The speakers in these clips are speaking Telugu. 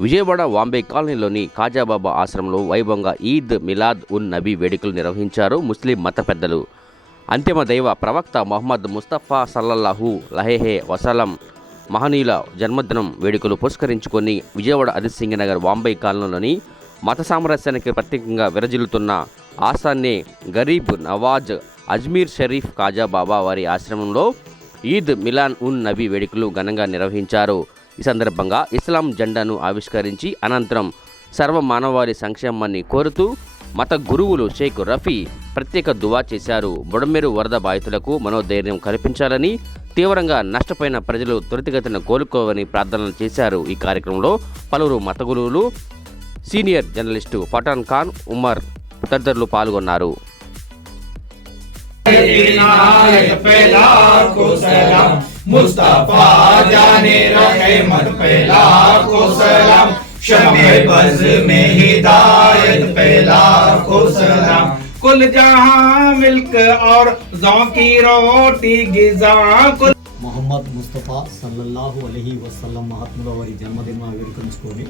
విజయవాడ వాంబే కాలనీలోని ఖాజాబాబా ఆశ్రమంలో వైభవంగా ఈద్ మిలాద్ ఉన్ నబీ వేడుకలు నిర్వహించారు ముస్లిం మత పెద్దలు. అంతిమ దైవ ప్రవక్త మొహమ్మద్ ముస్తఫా సల్లల్లాహు లహేహే వసలం మహనీయుల జన్మదినం వేడుకలు పురస్కరించుకొని విజయవాడ అజిత్ సింగ్ నగర్ వాంబే కాలనీలోని మత సామరస్యానికి ప్రత్యేకంగా విరజిల్లుతున్న ఆస్థానే గరీబ్ నవాజ్ అజ్మీర్ షరీఫ్ ఖాజాబాబా వారి ఆశ్రమంలో ఈద్ మిలాన్ ఉన్ నబీ వేడుకలు ఘనంగా నిర్వహించారు. ఈ సందర్భంగా ఇస్లాం జెండాను ఆవిష్కరించి అనంతరం సర్వ మానవాళి సంక్షేమాన్ని కోరుతూ మత గురువులు షేక్ రఫీ ప్రత్యేక దువా చేశారు. బుడమేరు వరద బాధితులకు మనోధైర్యం కల్పించాలని, తీవ్రంగా నష్టపోయిన ప్రజలు త్వరితగతిన కోలుకోవని ప్రార్థనలు చేశారు. ఈ కార్యక్రమంలో పలువురు మత గురువులు, సీనియర్ జర్నలిస్టు పఠాన్ ఖాన్, ఉమర్ తదితరులు పాల్గొన్నారు. मुस्तफा जाने रहमत पे लाखों सलाम, शमे बज़ में हिदायत पे लाखों सलाम, कुल जहां मिल्क और ज़ौकी रोटी गिज़ा कुल మొహమ్మద్ ముస్తఫా సల్లల్లాహు అలైహి వసల్లం మహాత్ముల వారి జన్మదిన వేడుకలుచుకొని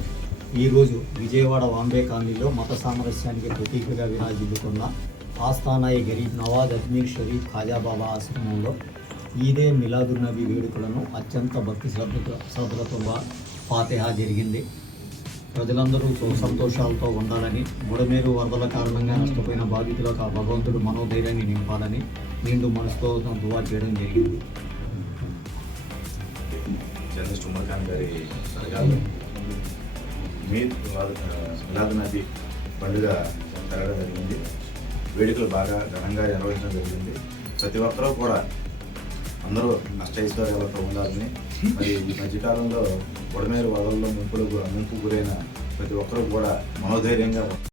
ఈరోజు విజయవాడ వాంబే కాలనీలో మత సామరస్యానికి ప్రతీకగా విరాజిల్లుతున్న ఆస్థానాయ గరీబ్ నవాజ్ అజ్మీర్ షరీఫ్ ఖాజాబాబా ఆశ్రమంలో ఈదే మిలాదున్ నబీ వేడుకలను అత్యంత భక్తి శ్రద్ధలతో ఫాతిహా జరిగింది. ప్రజలందరూ సుఖ సంతోషాలతో ఉండాలని, బుడమేరు వరదల కారణంగా నష్టపోయిన బాధితులకు ఆ భగవంతుడు మనోధైర్యాన్ని నింపాలని నిండు మనసుతో దువా చేయడం జరిగింది. జర్నలిస్ట్ ఉమర్ ఖాన్ గారి సరగాలు మిలాదున్ నబీ పండుగ జరగడం జరిగింది. వేడుకలు బాగా ఘనంగా నిర్వహించడం జరిగింది. ప్రతి ఒక్కరూ కూడా అందరూ నష్టైశ్వర్యాలతో ఉండాలని, మరి ఈ మధ్యకాలంలో బుడమేరు వరదల్లో ముంపు గురైన ప్రతి ఒక్కరూ కూడా మనోధైర్యంగా